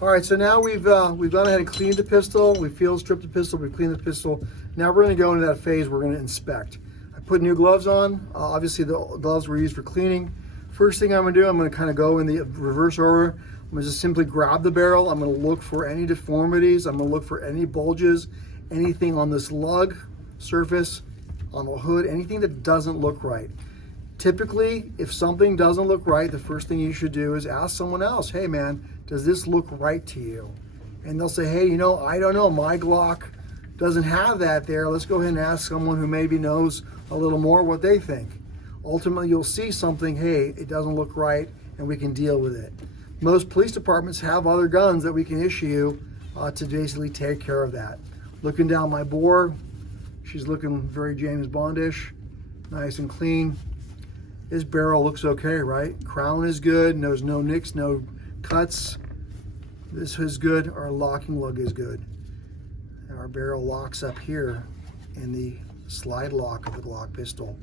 All right, so now we've gone ahead and cleaned the pistol. We field stripped the pistol. We've cleaned the pistol. Now we're going to go into that phase. We're going to inspect. I put new gloves on. Obviously, the gloves were used for cleaning. First thing I'm going to do, I'm going to kind of go in the reverse order. I'm going to just simply grab the barrel. I'm going to look for any deformities. I'm going to look for any bulges, anything on this lug surface, on the hood, anything that doesn't look right. Typically, if something doesn't look right, the first thing you should do is ask someone else, hey man, does this look right to you? And they'll say, hey, you know, I don't know, my Glock doesn't have that there. Let's go ahead and ask someone who maybe knows a little more what they think. Ultimately, you'll see something, hey, it doesn't look right, and we can deal with it. Most police departments have other guns that we can issue you to basically take care of that. Looking down my bore, she's looking very James Bondish, nice and clean. This barrel looks okay, right? Crown is good, there's no nicks, no cuts. This is good, our locking lug is good. Our barrel locks up here in the slide lock of the Glock pistol,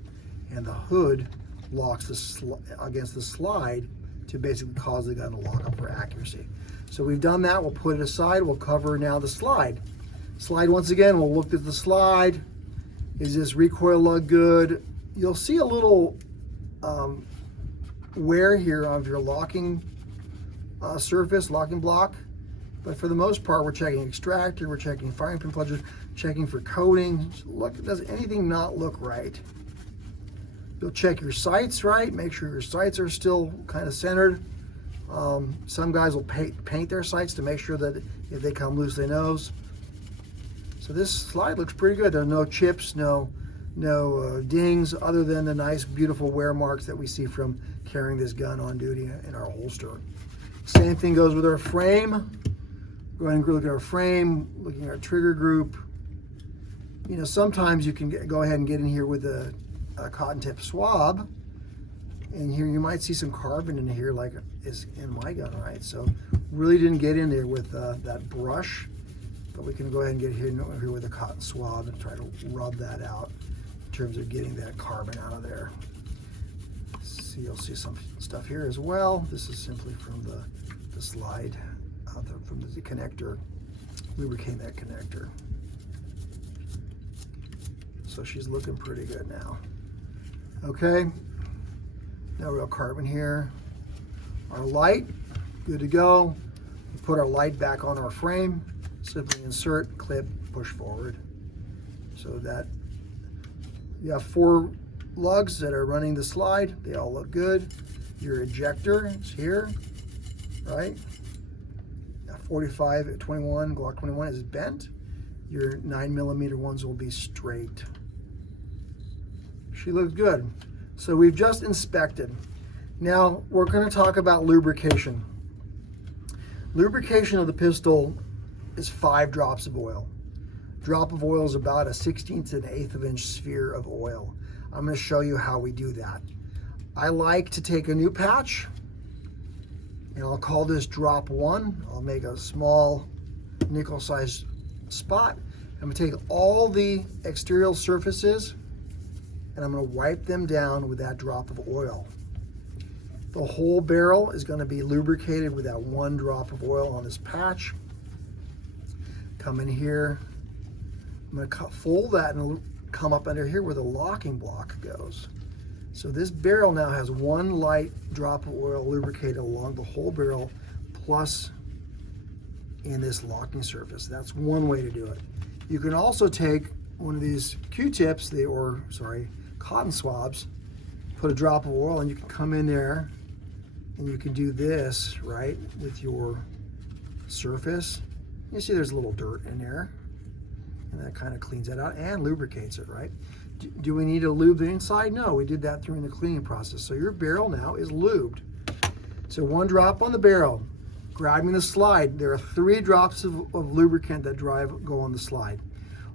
and the hood locks against the slide to basically cause the gun to lock up for accuracy. So we've done that, we'll put it aside, we'll cover now the slide. Slide once again, we'll look at the slide. Is this recoil lug good? You'll see a little wear here of your locking surface, locking block. But for the most part, we're checking extractor, we're checking firing pin plungers, checking for coating. Look, does anything not look right? You'll check your sights, right? Make sure your sights are still kind of centered. Some guys will paint their sights to make sure that if they come loose, they knows. So this slide looks pretty good. There's no chips, no dings, other than the nice, beautiful wear marks that we see from carrying this gun on duty in our holster. Same thing goes with our frame. Go ahead and look at our frame, looking at our trigger group. You know, sometimes you can go ahead and get in here with a cotton tip swab, and here you might see some carbon in here like is in my gun, right? So really didn't get in there with that brush, but we can go ahead and get here with a cotton swab and try to rub that out in terms of getting that carbon out of there. So you'll see some stuff here as well. This is simply from the slide, from the connector, lubricating that connector. So she's looking pretty good now. Okay, no real carbon here. Our light, good to go. We put our light back on our frame, simply insert, clip, push forward. So that you have 4 lugs that are running the slide. They all look good. Your ejector is here, right? 45 at 21, Glock 21 is bent. Your 9mm ones will be straight. She looks good. So we've just inspected. Now we're going to talk about lubrication. Lubrication of the pistol is 5 drops of oil. Drop of oil is about a 1/16 to an 1/8 of an inch sphere of oil. I'm going to show you how we do that. I like to take a new patch, and I'll call this drop 1. I'll make a small nickel-sized spot. I'm going to take all the exterior surfaces and I'm going to wipe them down with that drop of oil. The whole barrel is going to be lubricated with that 1 drop of oil on this patch. Come in here. I'm going to fold that and come up under here where the locking block goes. So this barrel now has 1 light drop of oil lubricated along the whole barrel, plus in this locking surface. That's one way to do it. You can also take one of these Q-tips, cotton swabs, put a drop of oil, and you can come in there and you can do this, right, with your surface. You see there's a little dirt in there, and that kind of cleans that out and lubricates it, right? Do we need to lube the inside? No, we did that during the cleaning process. So your barrel now is lubed. So 1 drop on the barrel, grabbing the slide. There are 3 drops of lubricant that go on the slide.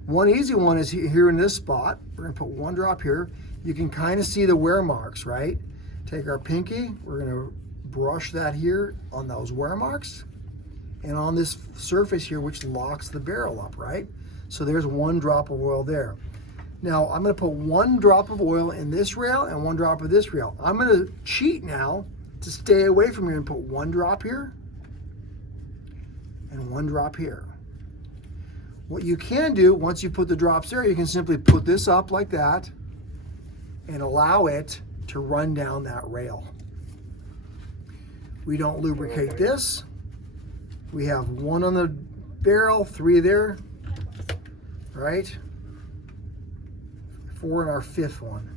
One easy one is here in this spot. We're gonna put 1 drop here. You can kind of see the wear marks, right? Take our pinky, we're gonna brush that here on those wear marks and on this surface here, which locks the barrel up, right? So there's 1 drop of oil there. Now I'm gonna put 1 drop of oil in this rail and 1 drop of this rail. I'm gonna cheat now to stay away from here and put 1 drop here and 1 drop here. What you can do, once you put the drops there, you can simply put this up like that and allow it to run down that rail. We don't lubricate this. We have 1 on the barrel, 3 there, right? 4 in our 5th one.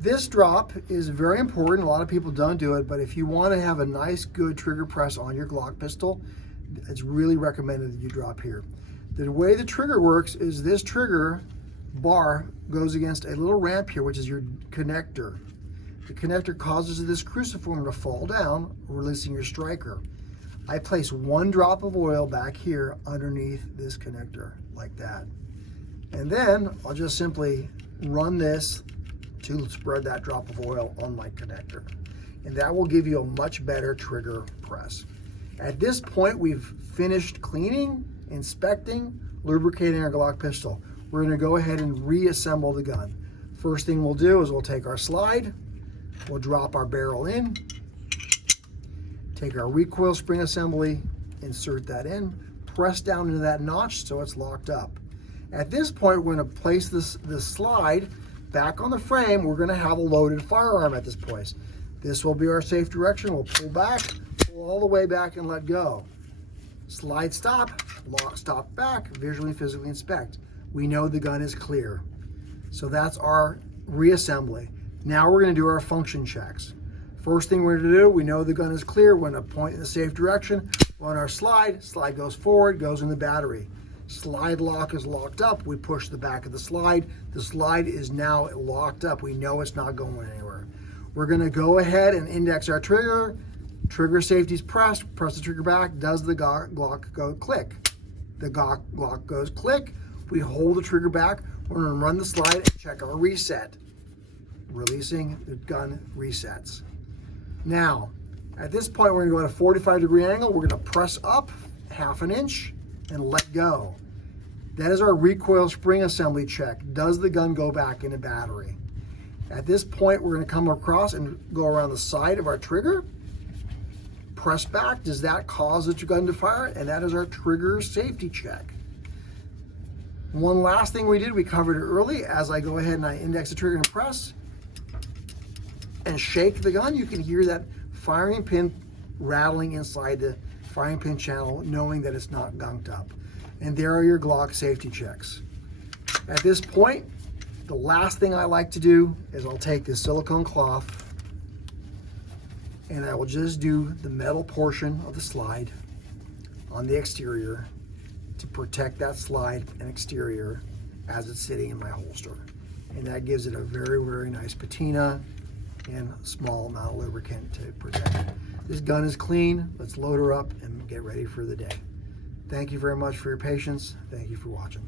This drop is very important. A lot of people don't do it, but if you want to have a nice, good trigger press on your Glock pistol, it's really recommended that you drop here. The way the trigger works is this trigger bar goes against a little ramp here, which is your connector. The connector causes this cruciform to fall down, releasing your striker. I place 1 drop of oil back here underneath this connector, like that. And then I'll just simply run this to spread that drop of oil on my connector. And that will give you a much better trigger press. At this point, we've finished cleaning, inspecting, lubricating our Glock pistol. We're gonna go ahead and reassemble the gun. First thing we'll do is we'll take our slide, we'll drop our barrel in, take our recoil spring assembly, insert that in, press down into that notch so it's locked up. At this point, we're gonna place this slide back on the frame. We're gonna have a loaded firearm at this point. This will be our safe direction. We'll pull back, pull all the way back and let go. Slide stop, lock, stop back, visually and physically inspect. We know the gun is clear. So that's our reassembly. Now we're gonna do our function checks. First thing we're gonna do, we know the gun is clear. We're gonna point in the safe direction. On our slide goes forward, goes in the battery. Slide lock is locked up. We push the back of the slide. The slide is now locked up. We know it's not going anywhere. We're gonna go ahead and index our trigger. Trigger safety's pressed, press the trigger back. Does the Glock go click? The Glock goes click. We hold the trigger back. We're gonna run the slide and check our reset. Releasing, the gun resets. Now, at this point, we're gonna go at a 45-degree angle. We're gonna press up 1/2 inch and let go. That is our recoil spring assembly check. Does the gun go back in a battery? At this point, we're gonna come across and go around the side of our trigger. Press back, does that cause the gun to fire? And that is our trigger safety check. One last thing we did, we covered it early. As I go ahead and I index the trigger and press and shake the gun, you can hear that firing pin rattling inside the firing pin channel, knowing that it's not gunked up. And there are your Glock safety checks. At this point, the last thing I like to do is I'll take this silicone cloth and I will just do the metal portion of the slide on the exterior to protect that slide and exterior as it's sitting in my holster. And that gives it a very, very nice patina and a small amount of lubricant to protect it. This gun is clean. Let's load her up and get ready for the day. Thank you very much for your patience. Thank you for watching.